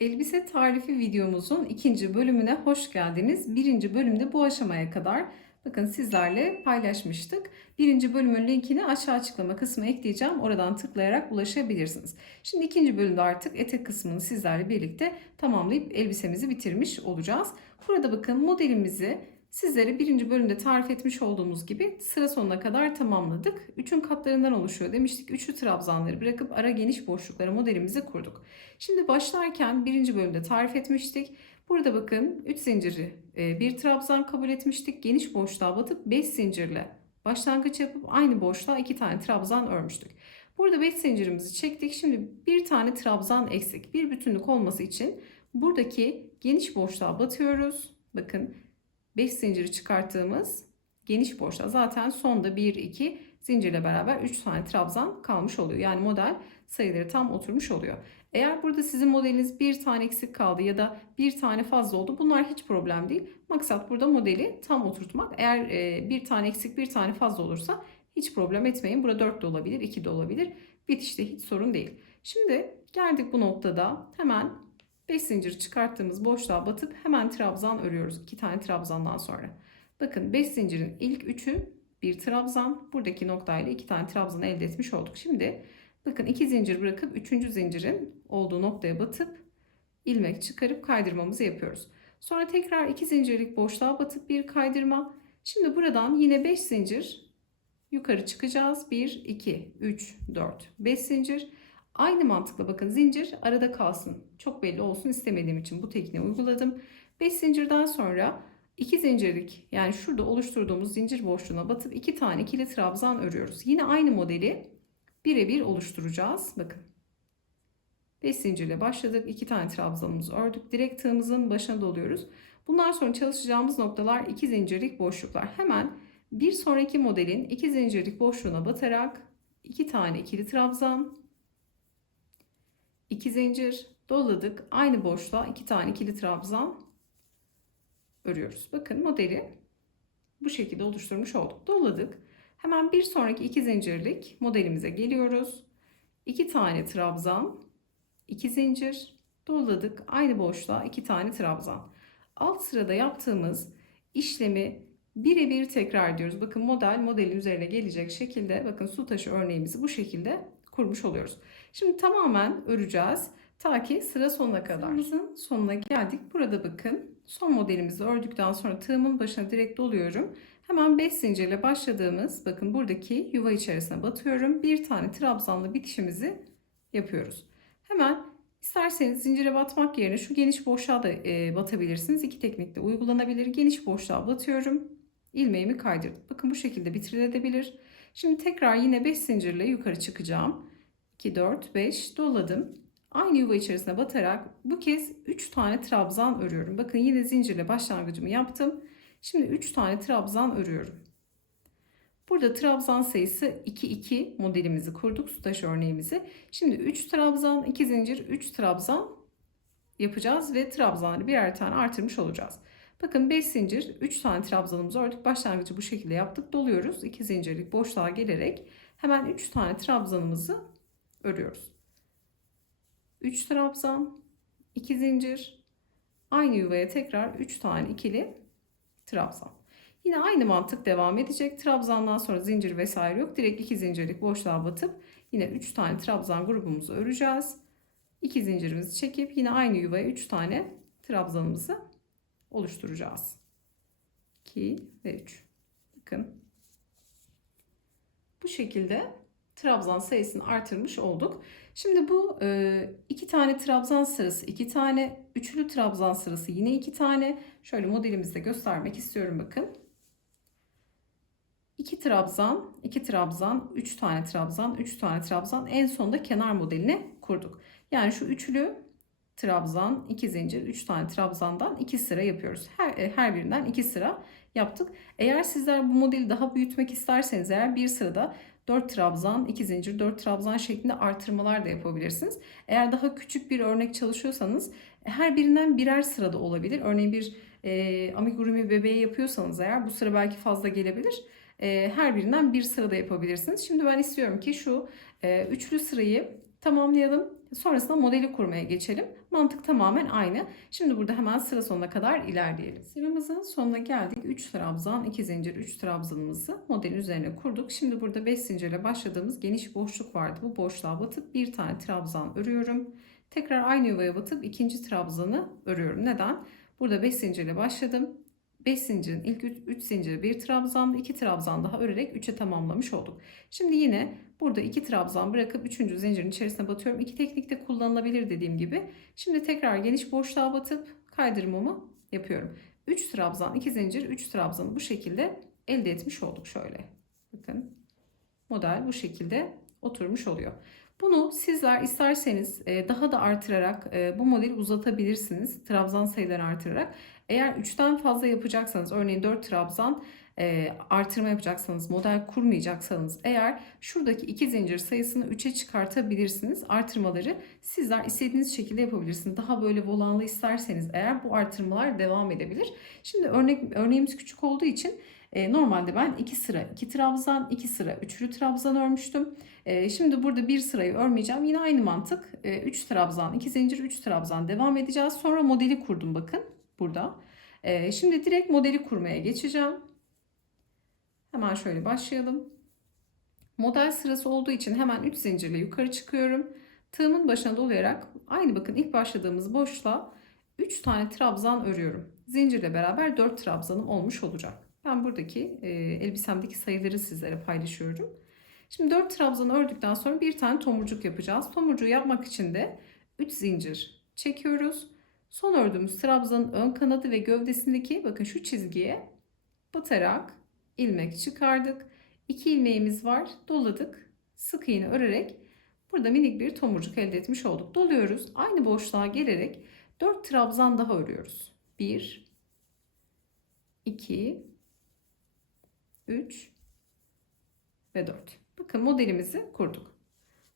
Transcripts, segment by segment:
Elbise tarifi videomuzun ikinci bölümüne hoş geldiniz. Birinci bölümde bu aşamaya kadar bakın sizlerle paylaşmıştık. Birinci bölümün linkini aşağı açıklama kısmına ekleyeceğim. Oradan tıklayarak ulaşabilirsiniz. Şimdi ikinci bölümde artık etek kısmını sizlerle birlikte tamamlayıp elbisemizi bitirmiş olacağız. Burada bakın modelimizi sizlere birinci bölümde tarif etmiş olduğumuz gibi sıra sonuna kadar tamamladık. Üçün katlarından oluşuyor demiştik. Üçlü trabzanları bırakıp ara geniş boşluklara modelimizi kurduk. Şimdi başlarken birinci bölümde tarif etmiştik. Burada bakın 3 zinciri e, bir trabzan kabul etmiştik. Geniş boşluğa batıp 5 zincirle başlangıç yapıp aynı boşluğa 2 tane trabzan örmüştük. Burada 5 zincirimizi çektik. Şimdi bir tane trabzan eksik. Bir bütünlük olması için buradaki geniş boşluğa batıyoruz. Bakın 5 zinciri çıkarttığımız geniş boşluğa zaten sonda 1 2 zincirle beraber 3 tane trabzan kalmış oluyor. Yani model sayıları tam oturmuş oluyor. Eğer burada sizin modeliniz bir tane eksik kaldı ya da bir tane fazla oldu bunlar hiç problem değil. Maksat burada modeli tam oturtmak. Eğer e, bir tane eksik bir tane fazla olursa hiç problem etmeyin. Burada 4 de olabilir 2 de olabilir. Bitişte hiç sorun değil. Şimdi geldik bu noktada hemen 5 zincir çıkarttığımız boşluğa batıp hemen trabzan örüyoruz. 2 tane trabzandan sonra. Bakın 5 zincirin ilk 3'ü bir trabzan. Buradaki noktayla 2 tane trabzan elde etmiş olduk. Şimdi bakın 2 zincir bırakıp 3. zincirin olduğu noktaya batıp ilmek çıkarıp kaydırmamızı yapıyoruz. Sonra tekrar 2 zincirlik boşluğa batıp bir kaydırma. Şimdi buradan yine 5 zincir yukarı çıkacağız. 1, 2, 3, 4, 5 zincir. Aynı mantıkla bakın zincir arada kalsın. Çok belli olsun istemediğim için bu tekniği uyguladım. 5 zincirden sonra 2 zincirlik yani şurada oluşturduğumuz zincir boşluğuna batıp 2 tane ikili trabzan örüyoruz. Yine aynı modeli birebir oluşturacağız. Bakın. 5 zincirle başladık. 2 tane trabzanımızı ördük. Direkt tığımızın başına doluyoruz. Bundan sonra çalışacağımız noktalar 2 zincirlik boşluklar. Hemen bir sonraki modelin 2 zincirlik boşluğuna batarak 2 tane ikili trabzan 2 zincir doladık. Aynı boşluğa 2 tane ikili trabzan örüyoruz. Bakın modeli bu şekilde oluşturmuş olduk. Doladık. Hemen bir sonraki iki zincirlik modelimize geliyoruz. 2 tane trabzan, 2 zincir doladık. Aynı boşluğa 2 tane trabzan. Alt sırada yaptığımız işlemi birebir tekrar ediyoruz. Bakın model modelin üzerine gelecek şekilde bakın su taşı örneğimizi bu şekilde kurmuş oluyoruz. Şimdi tamamen öreceğiz. Ta ki sıra sonuna kadar. Sıramızın sonuna geldik. Burada bakın son modelimizi ördükten sonra tığımın başına direkt doluyorum. Hemen 5 zincirle başladığımız bakın buradaki yuva içerisine batıyorum. Bir tane trabzanlı bitişimizi yapıyoruz. Hemen isterseniz zincire batmak yerine şu geniş boşluğa da e, batabilirsiniz. İki teknikte uygulanabilir. Geniş boşluğa batıyorum. ilmeğimi kaydırdım. Bakın bu şekilde bitirilebilir. Şimdi tekrar yine 5 zincirle yukarı çıkacağım. 2, 4, 5 doladım. Aynı yuva içerisine batarak bu kez 3 tane trabzan örüyorum. Bakın yine zincirle başlangıcımı yaptım. Şimdi 3 tane trabzan örüyorum. Burada trabzan sayısı 2 2 modelimizi kurduk. Su örneğimizi. Şimdi 3 trabzan, 2 zincir, 3 trabzan yapacağız ve trabzanları birer tane artırmış olacağız. Bakın 5 zincir, 3 tane trabzanımızı ördük. Başlangıcı bu şekilde yaptık. Doluyoruz. 2 zincirlik boşluğa gelerek hemen 3 tane trabzanımızı örüyoruz. 3 trabzan, 2 zincir, aynı yuvaya tekrar 3 tane ikili trabzan. Yine aynı mantık devam edecek. Trabzandan sonra zincir vesaire yok. Direkt 2 zincirlik boşluğa batıp yine 3 tane trabzan grubumuzu öreceğiz. 2 zincirimizi çekip yine aynı yuvaya 3 tane trabzanımızı oluşturacağız. 2 ve 3. Bakın. Bu şekilde trabzan sayısını artırmış olduk. Şimdi bu e, iki tane trabzan sırası, iki tane üçlü trabzan sırası, yine iki tane. Şöyle modelimizde göstermek istiyorum bakın. İki trabzan, iki trabzan, üç tane trabzan, üç tane trabzan. En sonunda kenar modelini kurduk. Yani şu üçlü trabzan, iki zincir, üç tane trabzandan iki sıra yapıyoruz. Her, e, her birinden iki sıra yaptık. Eğer sizler bu modeli daha büyütmek isterseniz eğer bir sırada 4 trabzan, 2 zincir, 4 trabzan şeklinde artırmalar da yapabilirsiniz. Eğer daha küçük bir örnek çalışıyorsanız her birinden birer sırada olabilir. Örneğin bir e, amigurumi bebeği yapıyorsanız eğer bu sıra belki fazla gelebilir. E, her birinden bir sırada yapabilirsiniz. Şimdi ben istiyorum ki şu e, üçlü sırayı tamamlayalım. Sonrasında modeli kurmaya geçelim. Mantık tamamen aynı. Şimdi burada hemen sıra sonuna kadar ilerleyelim. Sıramızın sonuna geldik. 3 trabzan, 2 zincir, 3 trabzanımızı modelin üzerine kurduk. Şimdi burada 5 zincirle başladığımız geniş boşluk vardı. Bu boşluğa batıp bir tane trabzan örüyorum. Tekrar aynı yuvaya batıp ikinci trabzanı örüyorum. Neden? Burada 5 zincirle başladım. 5 zincirin ilk 3 zinciri bir trabzan, 2 trabzan daha örerek 3'e tamamlamış olduk. Şimdi yine burada 2 trabzan bırakıp 3. zincirin içerisine batıyorum. İki teknikte kullanılabilir dediğim gibi. Şimdi tekrar geniş boşluğa batıp kaydırmamı yapıyorum. 3 trabzan, 2 zincir, 3 trabzanı bu şekilde elde etmiş olduk şöyle. Bakın model bu şekilde oturmuş oluyor. Bunu sizler isterseniz e, daha da artırarak e, bu modeli uzatabilirsiniz. Trabzan sayılarını artırarak. Eğer 3'ten fazla yapacaksanız örneğin 4 trabzan e, artırma yapacaksanız model kurmayacaksanız eğer şuradaki iki zincir sayısını 3'e çıkartabilirsiniz. Artırmaları sizler istediğiniz şekilde yapabilirsiniz. Daha böyle volanlı isterseniz eğer bu artırmalar devam edebilir. Şimdi örnek örneğimiz küçük olduğu için e, normalde ben 2 sıra 2 trabzan, 2 sıra üçlü trabzan örmüştüm. E, şimdi burada bir sırayı örmeyeceğim. Yine aynı mantık. 3 e, trabzan, 2 zincir, 3 trabzan devam edeceğiz. Sonra modeli kurdum bakın burada. E, şimdi direkt modeli kurmaya geçeceğim. Hemen şöyle başlayalım. Model sırası olduğu için hemen 3 zincirle yukarı çıkıyorum. Tığımın başına dolayarak aynı bakın ilk başladığımız boşluğa 3 tane trabzan örüyorum. Zincirle beraber 4 trabzanım olmuş olacak. Ben buradaki e, elbisemdeki sayıları sizlere paylaşıyorum. Şimdi 4 trabzanı ördükten sonra bir tane tomurcuk yapacağız. Tomurcuğu yapmak için de 3 zincir çekiyoruz. Son ördüğümüz trabzanın ön kanadı ve gövdesindeki bakın şu çizgiye batarak ilmek çıkardık. 2 ilmeğimiz var. Doladık. Sık iğne örerek burada minik bir tomurcuk elde etmiş olduk. Doluyoruz. Aynı boşluğa gelerek 4 trabzan daha örüyoruz. 1 2 3 ve 4. Bakın modelimizi kurduk.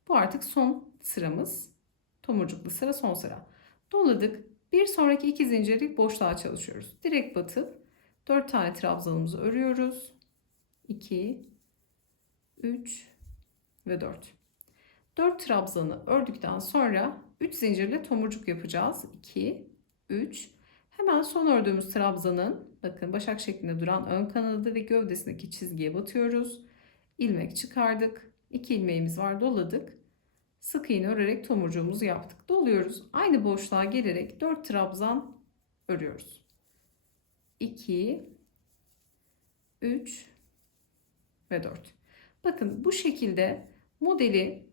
Bu artık son sıramız. Tomurcuklu sıra son sıra. Doladık. Bir sonraki iki zincirlik boşluğa çalışıyoruz. Direkt batıp 4 tane trabzanımızı örüyoruz. 2 3 ve 4. 4 trabzanı ördükten sonra 3 zincirle tomurcuk yapacağız. 2 3 Hemen son ördüğümüz trabzanın bakın başak şeklinde duran ön kanadı ve gövdesindeki çizgiye batıyoruz. İlmek çıkardık. 2 ilmeğimiz var doladık. Sık iğne örerek tomurcuğumuzu yaptık. Doluyoruz. Aynı boşluğa gelerek 4 trabzan örüyoruz. 2 3 ve 4. Bakın bu şekilde modeli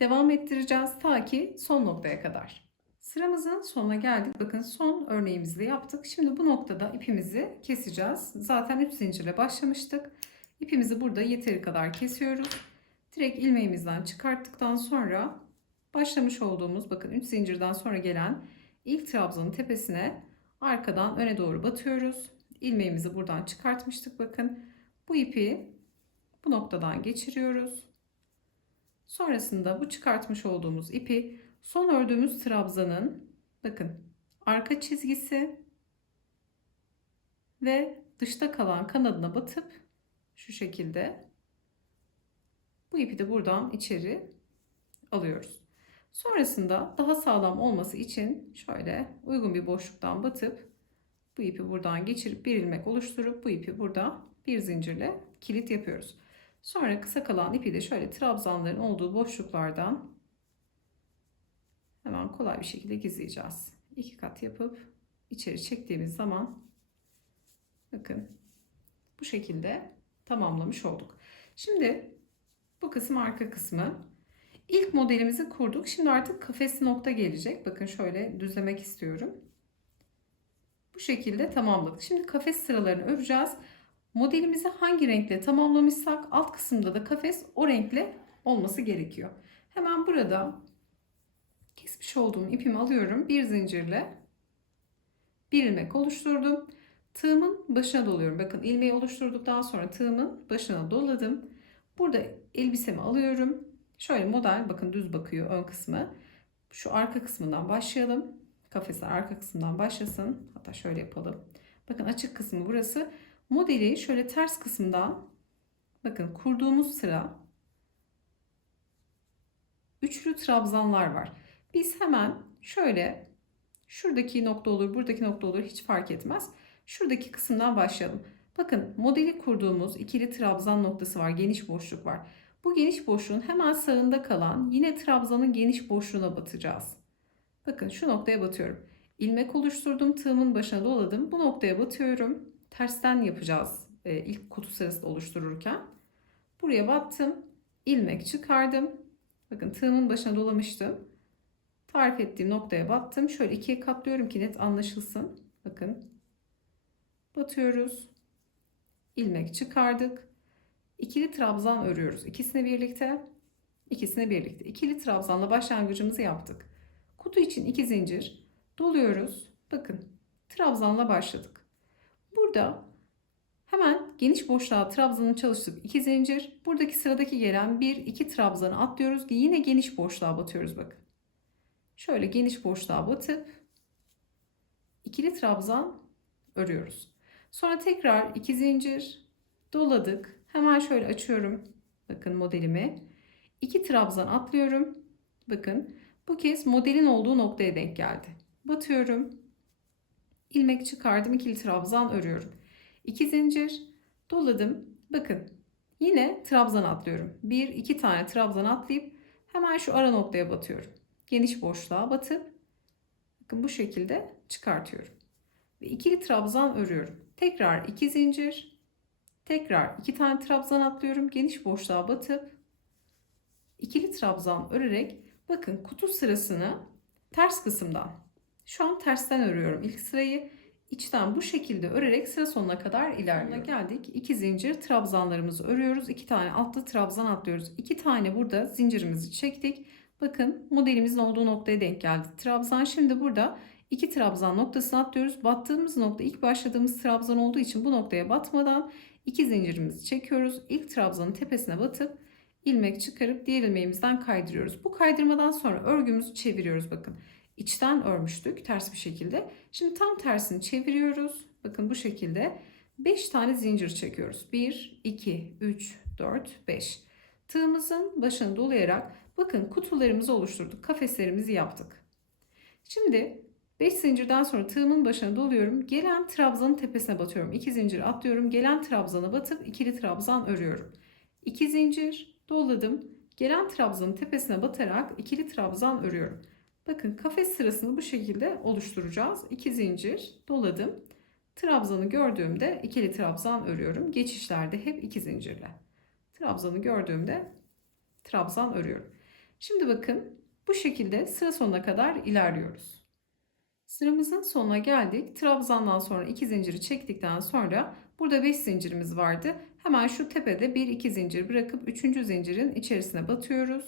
devam ettireceğiz ta ki son noktaya kadar. Sıramızın sonuna geldik. Bakın son örneğimizi yaptık. Şimdi bu noktada ipimizi keseceğiz. Zaten 3 zincirle başlamıştık. İpimizi burada yeteri kadar kesiyoruz. Direkt ilmeğimizden çıkarttıktan sonra başlamış olduğumuz bakın 3 zincirden sonra gelen ilk trabzanın tepesine arkadan öne doğru batıyoruz. İlmeğimizi buradan çıkartmıştık bakın. Bu ipi bu noktadan geçiriyoruz. Sonrasında bu çıkartmış olduğumuz ipi son ördüğümüz trabzanın bakın arka çizgisi ve dışta kalan kanadına batıp şu şekilde bu ipi de buradan içeri alıyoruz. Sonrasında daha sağlam olması için şöyle uygun bir boşluktan batıp bu ipi buradan geçirip bir ilmek oluşturup bu ipi burada bir zincirle kilit yapıyoruz. Sonra kısa kalan ipi de şöyle trabzanların olduğu boşluklardan hemen kolay bir şekilde gizleyeceğiz. İki kat yapıp içeri çektiğimiz zaman bakın bu şekilde tamamlamış olduk. Şimdi bu kısım arka kısmı. İlk modelimizi kurduk. Şimdi artık kafesli nokta gelecek. Bakın şöyle düzlemek istiyorum. Bu şekilde tamamladık. Şimdi kafes sıralarını öreceğiz. Modelimizi hangi renkle tamamlamışsak alt kısımda da kafes o renkle olması gerekiyor. Hemen burada kesmiş olduğum ipimi alıyorum. Bir zincirle bir ilmek oluşturdum. Tığımın başına doluyorum. Bakın ilmeği oluşturduktan sonra tığımın başına doladım. Burada elbisemi alıyorum. Şöyle model bakın düz bakıyor ön kısmı. Şu arka kısmından başlayalım. Kafesler arka kısmından başlasın. Hatta şöyle yapalım. Bakın açık kısmı burası. Modeli şöyle ters kısımdan bakın kurduğumuz sıra üçlü trabzanlar var. Biz hemen şöyle şuradaki nokta olur, buradaki nokta olur hiç fark etmez. Şuradaki kısımdan başlayalım. Bakın modeli kurduğumuz ikili trabzan noktası var, geniş boşluk var. Bu geniş boşluğun hemen sağında kalan yine trabzanın geniş boşluğuna batacağız. Bakın şu noktaya batıyorum. İlmek oluşturdum, tığımın başına doladım. Bu noktaya batıyorum. Tersten yapacağız e, ilk kutu sırası oluştururken. Buraya battım, ilmek çıkardım. Bakın tığımın başına dolamıştım. Tarif ettiğim noktaya battım. Şöyle ikiye katlıyorum ki net anlaşılsın. Bakın. Batıyoruz. ilmek çıkardık. İkili trabzan örüyoruz. İkisini birlikte. ikisini birlikte. İkili trabzanla başlangıcımızı yaptık. Kutu için iki zincir doluyoruz. Bakın trabzanla başladık. Burada hemen geniş boşluğa trabzanı çalıştık. 2 zincir. Buradaki sıradaki gelen 1 2 trabzanı atlıyoruz. Yine geniş boşluğa batıyoruz bakın. Şöyle geniş boşluğa batıp ikili trabzan örüyoruz. Sonra tekrar 2 zincir doladık. Hemen şöyle açıyorum. Bakın modelimi. 2 trabzan atlıyorum. Bakın bu kez modelin olduğu noktaya denk geldi. Batıyorum. ilmek çıkardım. ikili trabzan örüyorum. 2 zincir doladım. Bakın yine trabzan atlıyorum. 1 2 tane trabzan atlayıp hemen şu ara noktaya batıyorum. Geniş boşluğa batıp bakın bu şekilde çıkartıyorum. Ve ikili trabzan örüyorum. Tekrar 2 zincir. Tekrar 2 tane trabzan atlıyorum. Geniş boşluğa batıp ikili trabzan örerek bakın kutu sırasını ters kısımdan şu an tersten örüyorum ilk sırayı içten bu şekilde örerek sıra sonuna kadar ilerliyor. geldik. 2 zincir trabzanlarımızı örüyoruz. 2 tane altlı trabzan atlıyoruz. 2 tane burada zincirimizi çektik. Bakın modelimizin olduğu noktaya denk geldi. Trabzan şimdi burada 2 trabzan noktasını atlıyoruz. Battığımız nokta ilk başladığımız trabzan olduğu için bu noktaya batmadan 2 zincirimizi çekiyoruz. İlk trabzanın tepesine batıp ilmek çıkarıp diğer ilmeğimizden kaydırıyoruz. Bu kaydırmadan sonra örgümüzü çeviriyoruz bakın. İçten örmüştük ters bir şekilde. Şimdi tam tersini çeviriyoruz. Bakın bu şekilde 5 tane zincir çekiyoruz. 1, 2, 3, 4, 5. Tığımızın başını dolayarak bakın kutularımızı oluşturduk. Kafeslerimizi yaptık. Şimdi 5 zincirden sonra tığımın başına doluyorum. Gelen trabzanın tepesine batıyorum. 2 zincir atlıyorum. Gelen trabzana batıp ikili trabzan örüyorum. 2 zincir doladım. Gelen trabzanın tepesine batarak ikili trabzan örüyorum. Bakın kafes sırasını bu şekilde oluşturacağız. 2 zincir doladım. Trabzanı gördüğümde ikili trabzan örüyorum. Geçişlerde hep 2 zincirle. Trabzanı gördüğümde trabzan örüyorum. Şimdi bakın bu şekilde sıra sonuna kadar ilerliyoruz. Sıramızın sonuna geldik. Trabzandan sonra 2 zinciri çektikten sonra burada 5 zincirimiz vardı. Hemen şu tepede 1 2 zincir bırakıp 3. zincirin içerisine batıyoruz.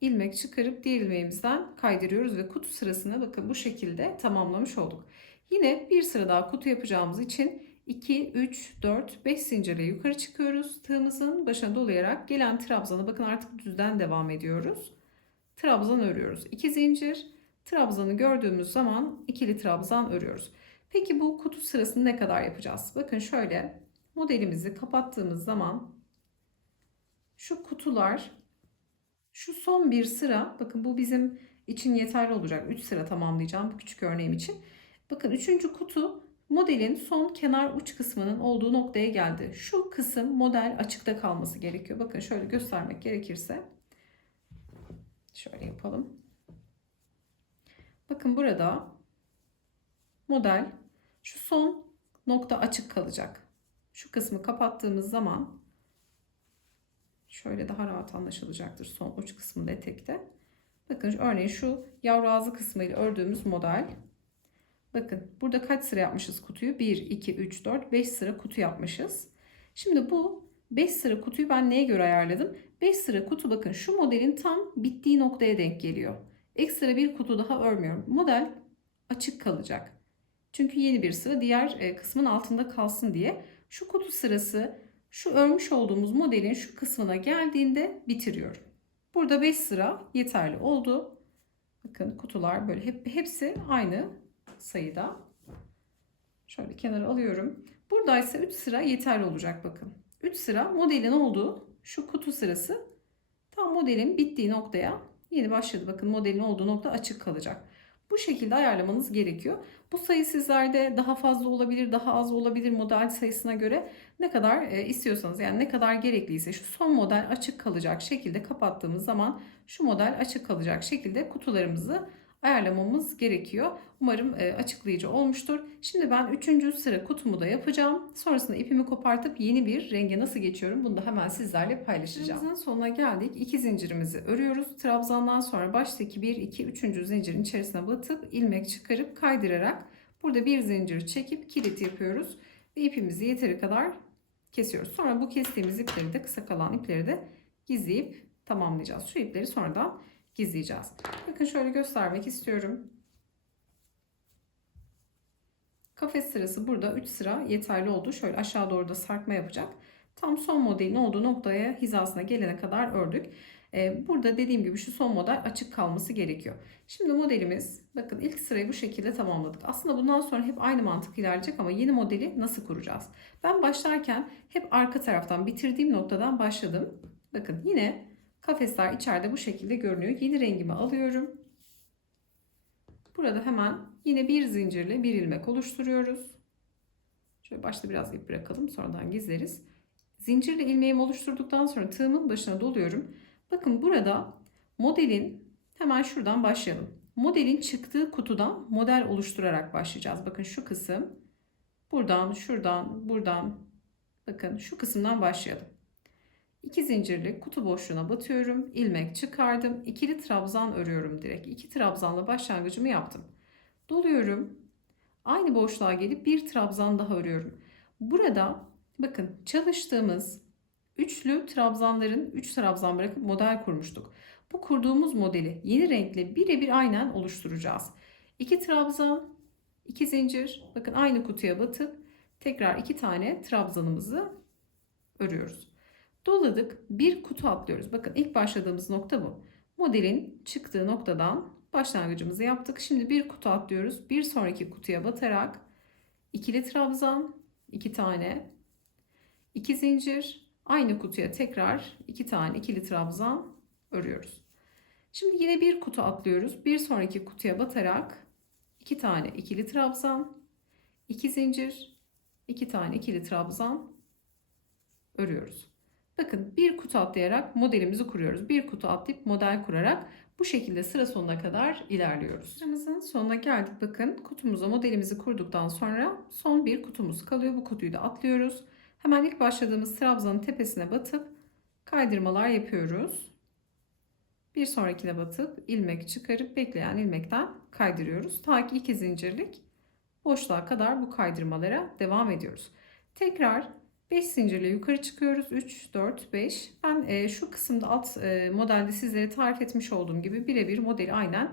İlmek çıkarıp diğer ilmeğimizden kaydırıyoruz ve kutu sırasını bakın bu şekilde tamamlamış olduk. Yine bir sıra daha kutu yapacağımız için 2, 3, 4, 5 zincirle yukarı çıkıyoruz. Tığımızın başına dolayarak gelen trabzanı bakın artık düzden devam ediyoruz. Trabzan örüyoruz. 2 zincir. Trabzanı gördüğümüz zaman ikili trabzan örüyoruz. Peki bu kutu sırasını ne kadar yapacağız? Bakın şöyle modelimizi kapattığımız zaman şu kutular şu son bir sıra bakın bu bizim için yeterli olacak. 3 sıra tamamlayacağım bu küçük örneğim için. Bakın 3. kutu modelin son kenar uç kısmının olduğu noktaya geldi. Şu kısım model açıkta kalması gerekiyor. Bakın şöyle göstermek gerekirse şöyle yapalım. Bakın burada model şu son nokta açık kalacak. Şu kısmı kapattığımız zaman şöyle daha rahat anlaşılacaktır son uç kısmında etekte. Bakın örneğin şu yavru ağzı kısmıyla ördüğümüz model. Bakın burada kaç sıra yapmışız kutuyu? 1, 2, 3, 4, 5 sıra kutu yapmışız. Şimdi bu 5 sıra kutuyu ben neye göre ayarladım? 5 sıra kutu bakın şu modelin tam bittiği noktaya denk geliyor. Ekstra bir kutu daha örmüyorum. Model açık kalacak. Çünkü yeni bir sıra diğer e, kısmın altında kalsın diye. Şu kutu sırası şu örmüş olduğumuz modelin şu kısmına geldiğinde bitiriyorum. Burada 5 sıra yeterli oldu. Bakın kutular böyle hep hepsi aynı sayıda. Şöyle kenara alıyorum. Buradaysa 3 sıra yeterli olacak bakın. 3 sıra modelin olduğu şu kutu sırası tam modelin bittiği noktaya Yeni başladı. Bakın modelin olduğu nokta açık kalacak. Bu şekilde ayarlamanız gerekiyor. Bu sayı sizlerde daha fazla olabilir, daha az olabilir model sayısına göre ne kadar e, istiyorsanız yani ne kadar gerekliyse şu son model açık kalacak şekilde kapattığımız zaman şu model açık kalacak şekilde kutularımızı ayarlamamız gerekiyor. Umarım e, açıklayıcı olmuştur. Şimdi ben 3. sıra kutumu da yapacağım. Sonrasında ipimi kopartıp yeni bir renge nasıl geçiyorum bunu da hemen sizlerle paylaşacağım. Sıramızın sonuna geldik. İki zincirimizi örüyoruz. Trabzandan sonra baştaki 1, 2, 3. zincirin içerisine batıp ilmek çıkarıp kaydırarak burada bir zincir çekip kilit yapıyoruz. Ve ipimizi yeteri kadar kesiyoruz. Sonra bu kestiğimiz ipleri de kısa kalan ipleri de gizleyip tamamlayacağız. Şu ipleri sonradan gizleyeceğiz. Bakın şöyle göstermek istiyorum. Kafes sırası burada 3 sıra yeterli oldu. Şöyle aşağı doğru da sarkma yapacak. Tam son modelin olduğu noktaya hizasına gelene kadar ördük. Ee, burada dediğim gibi şu son model açık kalması gerekiyor. Şimdi modelimiz bakın ilk sırayı bu şekilde tamamladık. Aslında bundan sonra hep aynı mantık ilerleyecek ama yeni modeli nasıl kuracağız? Ben başlarken hep arka taraftan bitirdiğim noktadan başladım. Bakın yine kafesler içeride bu şekilde görünüyor. Yeni rengimi alıyorum. Burada hemen yine bir zincirle bir ilmek oluşturuyoruz. Şöyle başta biraz ip bırakalım sonradan gizleriz. Zincirle ilmeğimi oluşturduktan sonra tığımın başına doluyorum. Bakın burada modelin hemen şuradan başlayalım. Modelin çıktığı kutudan model oluşturarak başlayacağız. Bakın şu kısım buradan, şuradan, buradan bakın şu kısımdan başlayalım. İki zincirli kutu boşluğuna batıyorum. ilmek çıkardım. İkili trabzan örüyorum direkt. İki trabzanla başlangıcımı yaptım. Doluyorum. Aynı boşluğa gelip bir trabzan daha örüyorum. Burada bakın çalıştığımız üçlü trabzanların 3 üç trabzan bırakıp model kurmuştuk. Bu kurduğumuz modeli yeni renkle birebir aynen oluşturacağız. 2 trabzan, 2 zincir. Bakın aynı kutuya batıp tekrar iki tane trabzanımızı örüyoruz. Doladık. Bir kutu atlıyoruz. Bakın ilk başladığımız nokta bu. Modelin çıktığı noktadan başlangıcımızı yaptık. Şimdi bir kutu atlıyoruz. Bir sonraki kutuya batarak ikili trabzan, iki tane, iki zincir, aynı kutuya tekrar iki tane ikili trabzan örüyoruz. Şimdi yine bir kutu atlıyoruz. Bir sonraki kutuya batarak iki tane ikili trabzan, iki zincir, iki tane ikili trabzan örüyoruz. Bakın bir kutu atlayarak modelimizi kuruyoruz. Bir kutu atlayıp model kurarak bu şekilde sıra sonuna kadar ilerliyoruz. Sıramızın sonuna geldik. Bakın kutumuza modelimizi kurduktan sonra son bir kutumuz kalıyor. Bu kutuyu da atlıyoruz. Hemen ilk başladığımız trabzanın tepesine batıp kaydırmalar yapıyoruz. Bir sonrakine batıp ilmek çıkarıp bekleyen ilmekten kaydırıyoruz. Ta ki iki zincirlik boşluğa kadar bu kaydırmalara devam ediyoruz. Tekrar 5 zincirle yukarı çıkıyoruz. 3, 4, 5. Ben e, şu kısımda alt e, modelde sizlere tarif etmiş olduğum gibi birebir modeli aynen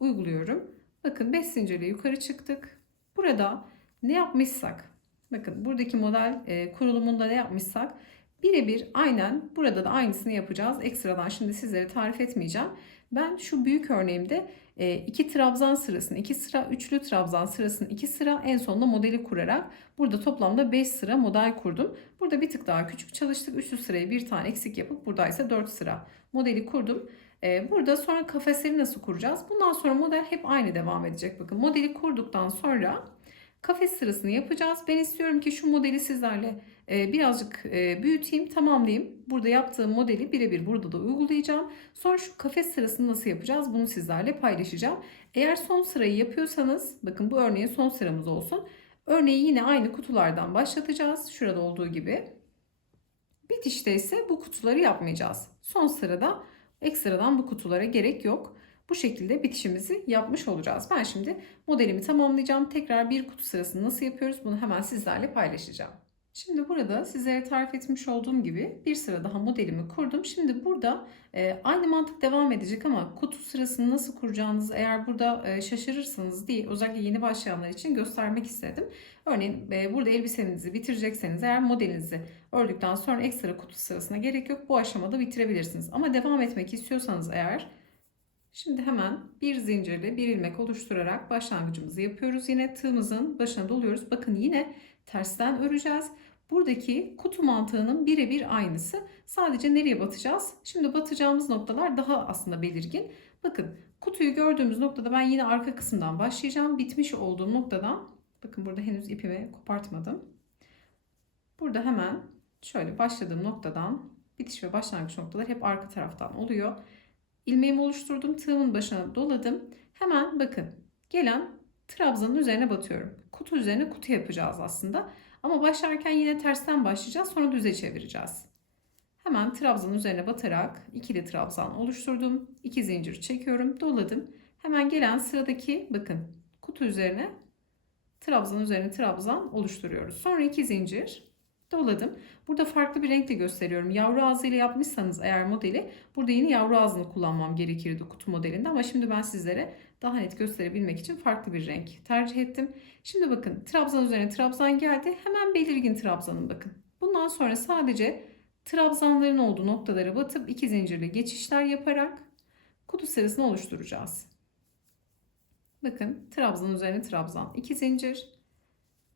uyguluyorum. Bakın 5 zincirle yukarı çıktık. Burada ne yapmışsak, bakın buradaki model e, kurulumunda ne yapmışsak birebir aynen burada da aynısını yapacağız. Ekstradan şimdi sizlere tarif etmeyeceğim. Ben şu büyük örneğimde e, iki trabzan sırasını, iki sıra üçlü trabzan sırasını iki sıra en sonunda modeli kurarak burada toplamda 5 sıra model kurdum. Burada bir tık daha küçük çalıştık. Üçlü sırayı bir tane eksik yapıp burada ise 4 sıra modeli kurdum. E, burada sonra kafesleri nasıl kuracağız? Bundan sonra model hep aynı devam edecek. Bakın modeli kurduktan sonra kafes sırasını yapacağız. Ben istiyorum ki şu modeli sizlerle e, birazcık e, büyüteyim, tamamlayayım. Burada yaptığım modeli birebir burada da uygulayacağım. Sonra şu kafes sırasını nasıl yapacağız? Bunu sizlerle paylaşacağım. Eğer son sırayı yapıyorsanız, bakın bu örneğin son sıramız olsun. Örneği yine aynı kutulardan başlatacağız. Şurada olduğu gibi. Bitişte ise bu kutuları yapmayacağız. Son sırada ekstradan bu kutulara gerek yok. Bu şekilde bitişimizi yapmış olacağız. Ben şimdi modelimi tamamlayacağım. Tekrar bir kutu sırasını nasıl yapıyoruz bunu hemen sizlerle paylaşacağım. Şimdi burada sizlere tarif etmiş olduğum gibi bir sıra daha modelimi kurdum. Şimdi burada e, aynı mantık devam edecek ama kutu sırasını nasıl kuracağınızı eğer burada e, şaşırırsanız diye özellikle yeni başlayanlar için göstermek istedim. Örneğin e, burada elbisenizi bitirecekseniz eğer modelinizi ördükten sonra ekstra kutu sırasına gerek yok. Bu aşamada bitirebilirsiniz. Ama devam etmek istiyorsanız eğer Şimdi hemen bir zincirle bir ilmek oluşturarak başlangıcımızı yapıyoruz. Yine tığımızın başına doluyoruz. Bakın yine tersten öreceğiz. buradaki kutu mantığının birebir aynısı. Sadece nereye batacağız? Şimdi batacağımız noktalar daha aslında belirgin. Bakın kutuyu gördüğümüz noktada ben yine arka kısımdan başlayacağım. Bitmiş olduğum noktadan bakın burada henüz ipimi kopartmadım. Burada hemen şöyle başladığım noktadan bitiş ve başlangıç noktalar hep arka taraftan oluyor. İlmeğimi oluşturdum. Tığımın başına doladım. Hemen bakın gelen trabzanın üzerine batıyorum. Kutu üzerine kutu yapacağız aslında. Ama başlarken yine tersten başlayacağız. Sonra düze çevireceğiz. Hemen trabzanın üzerine batarak ikili trabzan oluşturdum. İki zincir çekiyorum. Doladım. Hemen gelen sıradaki bakın kutu üzerine trabzan üzerine trabzan oluşturuyoruz. Sonra iki zincir doladım. Burada farklı bir renkle gösteriyorum. Yavru ağzıyla yapmışsanız eğer modeli burada yine yavru ağzını kullanmam gerekirdi kutu modelinde ama şimdi ben sizlere daha net gösterebilmek için farklı bir renk tercih ettim. Şimdi bakın trabzan üzerine trabzan geldi. Hemen belirgin trabzanın bakın. Bundan sonra sadece trabzanların olduğu noktalara batıp iki zincirli geçişler yaparak kutu sırasını oluşturacağız. Bakın trabzan üzerine trabzan iki zincir.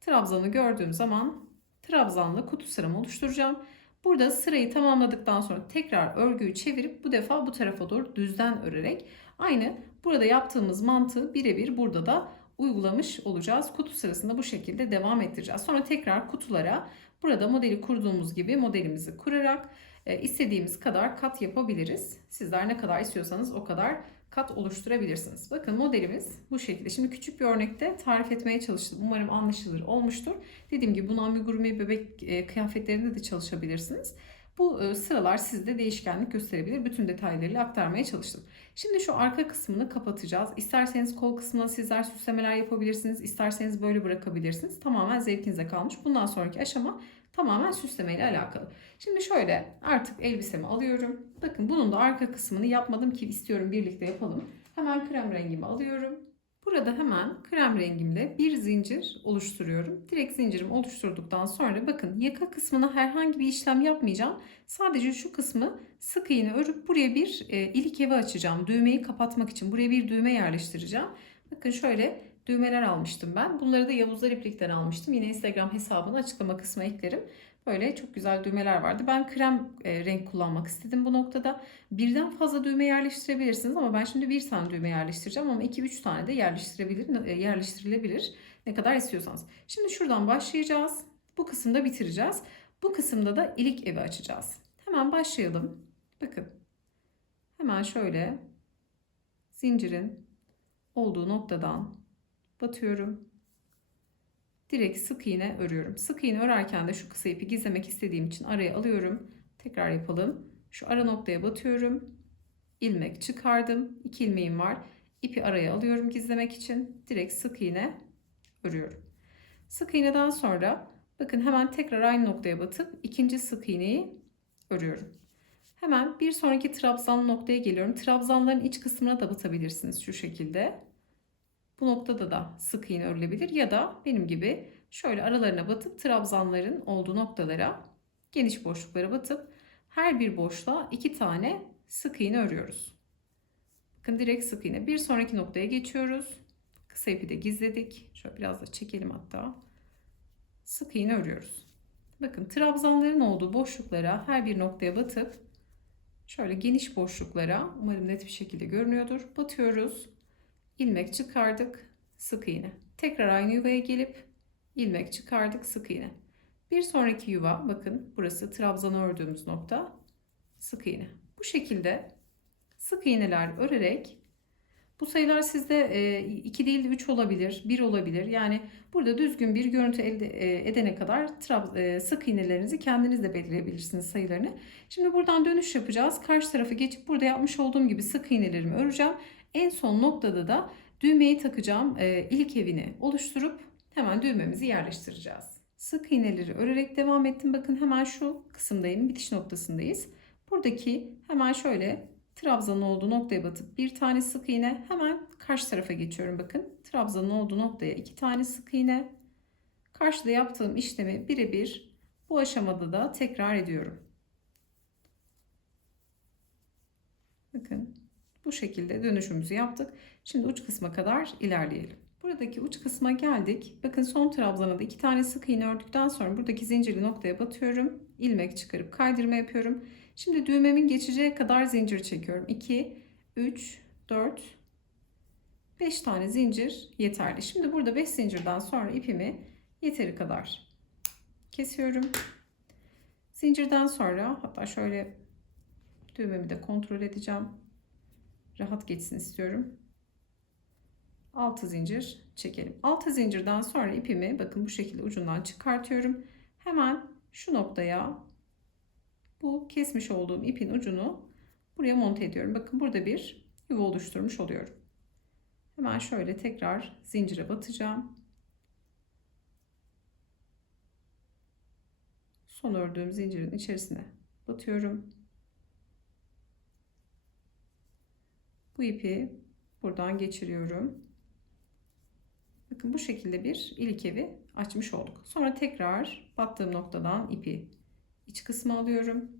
Trabzanı gördüğüm zaman trabzanla kutu sıramı oluşturacağım. Burada sırayı tamamladıktan sonra tekrar örgüyü çevirip bu defa bu tarafa doğru düzden örerek aynı burada yaptığımız mantığı birebir burada da uygulamış olacağız. Kutu sırasında bu şekilde devam ettireceğiz. Sonra tekrar kutulara burada modeli kurduğumuz gibi modelimizi kurarak e, istediğimiz kadar kat yapabiliriz. Sizler ne kadar istiyorsanız o kadar kat oluşturabilirsiniz. Bakın modelimiz bu şekilde. Şimdi küçük bir örnekte tarif etmeye çalıştım. Umarım anlaşılır olmuştur. Dediğim gibi bunun amigurumi bebek e, kıyafetlerinde de çalışabilirsiniz. Bu e, sıralar sizde değişkenlik gösterebilir. Bütün detaylarıyla aktarmaya çalıştım. Şimdi şu arka kısmını kapatacağız. İsterseniz kol kısmına sizler süslemeler yapabilirsiniz. İsterseniz böyle bırakabilirsiniz. Tamamen zevkinize kalmış. Bundan sonraki aşama tamamen süslemeyle alakalı. Şimdi şöyle artık elbisemi alıyorum. Bakın bunun da arka kısmını yapmadım ki istiyorum birlikte yapalım. Hemen krem rengimi alıyorum. Burada hemen krem rengimle bir zincir oluşturuyorum. Direkt zincirimi oluşturduktan sonra bakın yaka kısmına herhangi bir işlem yapmayacağım. Sadece şu kısmı sık iğne örüp buraya bir e, ilik evi açacağım. Düğmeyi kapatmak için buraya bir düğme yerleştireceğim. Bakın şöyle düğmeler almıştım ben. Bunları da Yavuzlar İplik'ten almıştım. Yine Instagram hesabını açıklama kısmına eklerim. Böyle çok güzel düğmeler vardı. Ben krem e, renk kullanmak istedim bu noktada. Birden fazla düğme yerleştirebilirsiniz ama ben şimdi bir tane düğme yerleştireceğim ama 2-3 tane de yerleştirebilir, e, yerleştirilebilir. Ne kadar istiyorsanız. Şimdi şuradan başlayacağız. Bu kısımda bitireceğiz. Bu kısımda da ilik evi açacağız. Hemen başlayalım. Bakın. Hemen şöyle zincirin olduğu noktadan batıyorum. Direkt sık iğne örüyorum. Sık iğne örerken de şu kısa ipi gizlemek istediğim için araya alıyorum. Tekrar yapalım. Şu ara noktaya batıyorum. ilmek çıkardım. İki ilmeğim var. İpi araya alıyorum gizlemek için. Direkt sık iğne örüyorum. Sık iğneden sonra bakın hemen tekrar aynı noktaya batıp ikinci sık iğneyi örüyorum. Hemen bir sonraki trabzan noktaya geliyorum. Trabzanların iç kısmına da batabilirsiniz şu şekilde. Bu noktada da sık iğne örülebilir ya da benim gibi şöyle aralarına batıp trabzanların olduğu noktalara geniş boşluklara batıp her bir boşluğa iki tane sık iğne örüyoruz. Bakın direkt sık iğne. Bir sonraki noktaya geçiyoruz. Kısa ipi de gizledik. Şöyle biraz da çekelim hatta. Sık iğne örüyoruz. Bakın trabzanların olduğu boşluklara her bir noktaya batıp şöyle geniş boşluklara umarım net bir şekilde görünüyordur. Batıyoruz ilmek çıkardık, sık iğne. Tekrar aynı yuvaya gelip ilmek çıkardık, sık iğne. Bir sonraki yuva bakın burası trabzanı ördüğümüz nokta. Sık iğne. Bu şekilde sık iğneler örerek bu sayılar sizde 2 değil de 3 olabilir, 1 olabilir. Yani burada düzgün bir görüntü elde e, edene kadar e, sık iğnelerinizi kendiniz de belirleyebilirsiniz sayılarını. Şimdi buradan dönüş yapacağız. Karşı tarafı geçip burada yapmış olduğum gibi sık iğnelerimi öreceğim. En son noktada da düğmeyi takacağım e, ilk evini oluşturup hemen düğmemizi yerleştireceğiz. Sık iğneleri örerek devam ettim. Bakın hemen şu kısımdayım. Bitiş noktasındayız. Buradaki hemen şöyle trabzanın olduğu noktaya batıp bir tane sık iğne hemen karşı tarafa geçiyorum. Bakın trabzanın olduğu noktaya iki tane sık iğne. Karşıda yaptığım işlemi birebir bu aşamada da tekrar ediyorum. Bakın bu şekilde dönüşümüzü yaptık. Şimdi uç kısma kadar ilerleyelim. Buradaki uç kısma geldik. Bakın son trabzana da iki tane sık iğne ördükten sonra buradaki zincirli noktaya batıyorum. ilmek çıkarıp kaydırma yapıyorum. Şimdi düğmemin geçeceği kadar zincir çekiyorum. 2, 3, 4, 5 tane zincir yeterli. Şimdi burada 5 zincirden sonra ipimi yeteri kadar kesiyorum. Zincirden sonra hatta şöyle düğmemi de kontrol edeceğim. Rahat geçsin istiyorum. 6 zincir çekelim. 6 zincirden sonra ipimi bakın bu şekilde ucundan çıkartıyorum. Hemen şu noktaya bu kesmiş olduğum ipin ucunu buraya monte ediyorum. Bakın burada bir yuva oluşturmuş oluyorum. Hemen şöyle tekrar zincire batacağım. Son ördüğüm zincirin içerisine batıyorum. Bu ipi buradan geçiriyorum. Bakın bu şekilde bir ilk evi açmış olduk. Sonra tekrar battığım noktadan ipi iç kısmı alıyorum.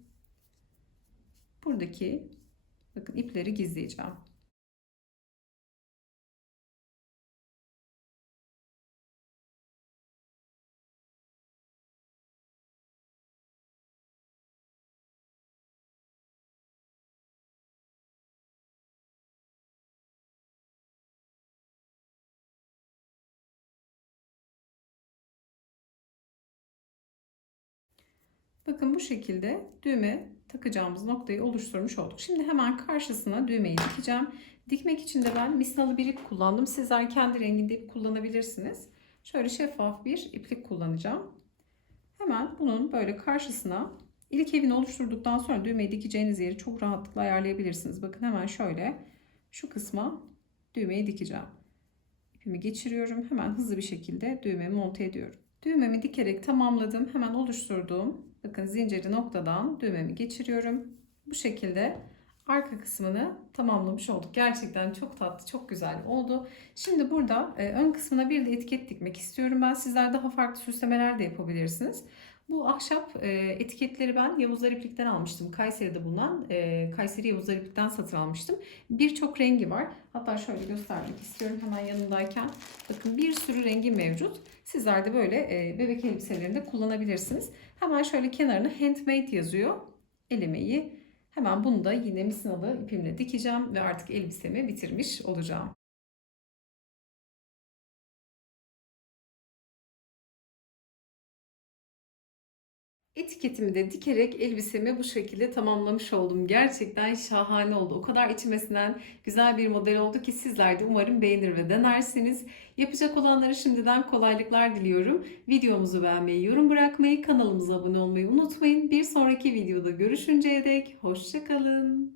Buradaki bakın ipleri gizleyeceğim. Bakın bu şekilde düğme takacağımız noktayı oluşturmuş olduk. Şimdi hemen karşısına düğmeyi dikeceğim. Dikmek için de ben misinalı bir ip kullandım. Sizler kendi renginde ip kullanabilirsiniz. Şöyle şeffaf bir iplik kullanacağım. Hemen bunun böyle karşısına ilk evini oluşturduktan sonra düğmeyi dikeceğiniz yeri çok rahatlıkla ayarlayabilirsiniz. Bakın hemen şöyle şu kısma düğmeyi dikeceğim. İpimi geçiriyorum. Hemen hızlı bir şekilde düğmemi monte ediyorum. Düğmemi dikerek tamamladım. Hemen oluşturduğum bakın zinciri noktadan düğmemi geçiriyorum. Bu şekilde arka kısmını tamamlamış olduk. Gerçekten çok tatlı, çok güzel oldu. Şimdi burada e, ön kısmına bir de etiket dikmek istiyorum. Ben sizler daha farklı süslemeler de yapabilirsiniz. Bu ahşap e, etiketleri ben Yavuzlar İplik'ten almıştım. Kayseri'de bulunan e, Kayseri Yavuzlar İplik'ten satın almıştım. Birçok rengi var. Hatta şöyle göstermek istiyorum hemen yanındayken. Bakın bir sürü rengi mevcut. Sizler de böyle e, bebek elbiselerinde kullanabilirsiniz. Hemen şöyle kenarına handmade yazıyor. El. Hemen bunu da yine misinalı ipimle dikeceğim ve artık elbisemi bitirmiş olacağım. Etiketimi de dikerek elbisemi bu şekilde tamamlamış oldum. Gerçekten şahane oldu. O kadar içmesinden güzel bir model oldu ki sizler de umarım beğenir ve denersiniz. Yapacak olanlara şimdiden kolaylıklar diliyorum. Videomuzu beğenmeyi, yorum bırakmayı, kanalımıza abone olmayı unutmayın. Bir sonraki videoda görüşünceye dek hoşçakalın.